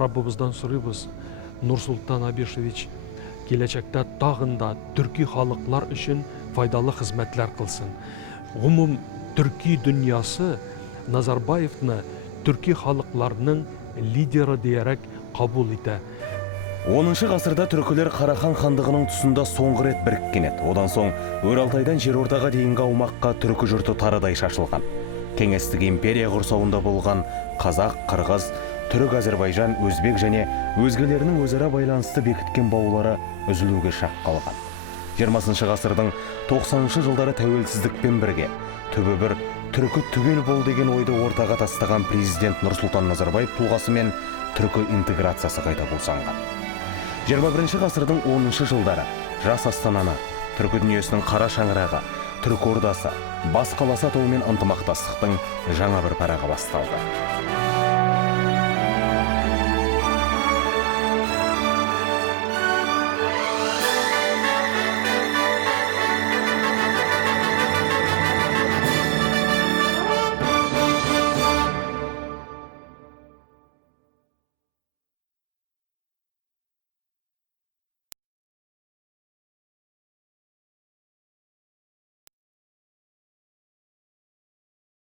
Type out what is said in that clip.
Раббыбыздан сұрайбыз, Нурсултан Абишевич келечекте тағында түрки халыклар үшін файдалы хезмәтләр кылсын. Гомум түрки дөньясы Назарбаевны түрки халыкларның лидері дiyerek кабул итә. 10 ғасырда түркілер Қарахан хандығының тұсында соңғы рет біріккен еді. Одан соң Өралтайдан Жерортаға дейінгі аумаққа түркі жұрты тарадай шашылған. Кеңестік империя құрсауында болған қазақ, қырғыз, түрік, Әзербайжан, өзбек және өзгелерінің өзара байланысты бекіткен баулары үзілуге шақ қалған. 20 ғасырдың 90 жылдары тәуелсіздікпен бірге түбі бір түркі түгел бол деген ойды ортаға тастаған президент Нұрсұлтан Назарбаев тұлғасы мен түркі интеграциясы қайта босанған. 21 ғасырдың 10 жылдары жас Астананы, түркі дүниесінің қара шаңырағы, түркі ордасы, бас қаласы атауымен ынтымақтастықтың жаңа бір парағы басталды.